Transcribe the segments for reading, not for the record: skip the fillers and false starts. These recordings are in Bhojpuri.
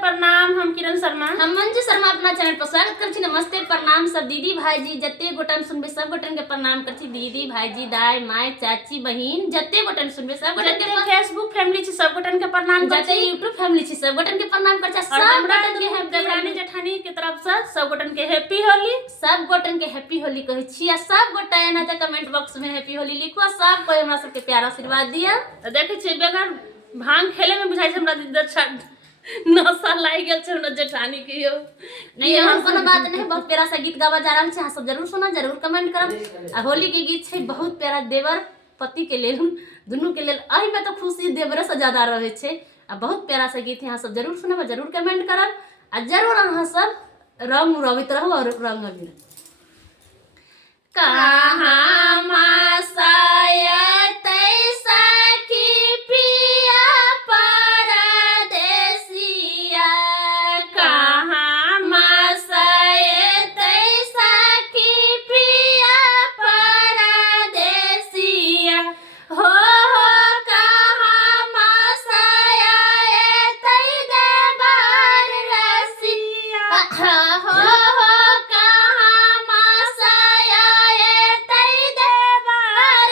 प्रणाम। हम किरण शर्मा, हम मंजू शर्मा अपना चैनल पर स्वागत करछी। नमस्ते प्रणाम सब दीदी भाईजी जत्ते गोटन सुनबे सब गोटन के प्रणाम करछी। दीदी भाईजी दाई माय चाची बहिन जत्ते गोटन सुनबे सब गोटन के फेसबुक फैमिली छी सब गोटन के प्रणाम जत्ते करछी। यूट्यूब फैमिली छी सब गोटन के प्रणाम करछी। सब गोटन के देवरानी जेठानी के तरफ से सब गोटन के हैप्पी होली। सब गोटन के हैप्पी होली कहै छी। सब गोटा एना त कमेंट बॉक्स में हैप्पी होली लिखो। सब कोई हमरा सब के प्यार आशीर्वाद दिया। त देखे छी बेगर भांग खेले में बुझाई छै हमरा नशा लाग गेल छै हमरा जेठानी के यो। नहीं एहन कोनो बात नहीं। बहुत प्यारा सा गीत गावा जा रहल छै, अहाँ सब जरूर सुना, जरूर कमेंट करब। आ होली के गीत छै बहुत प्यारा, देवर पति के लेल दुनू के लेल। एहि में तो खुशी देवरे से ज्यादा रहे छै। आ बहुत प्यारा सा गीत है, अहाँ सब जरूर सुनब, जरूर कमेंट करब। आ जरूर अहाँ सब रंग उड़ावित रहू और रंग अबीर। कहाँ मासायत सखी पिया परदेसिया, कहाँ मासायत सखी पिया परदेसिया, हो कहाँ मासायत देवर रसिया, हो कहाँ मासायत देवर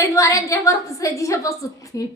ताहि दुआरे देवर से जिया पर सुती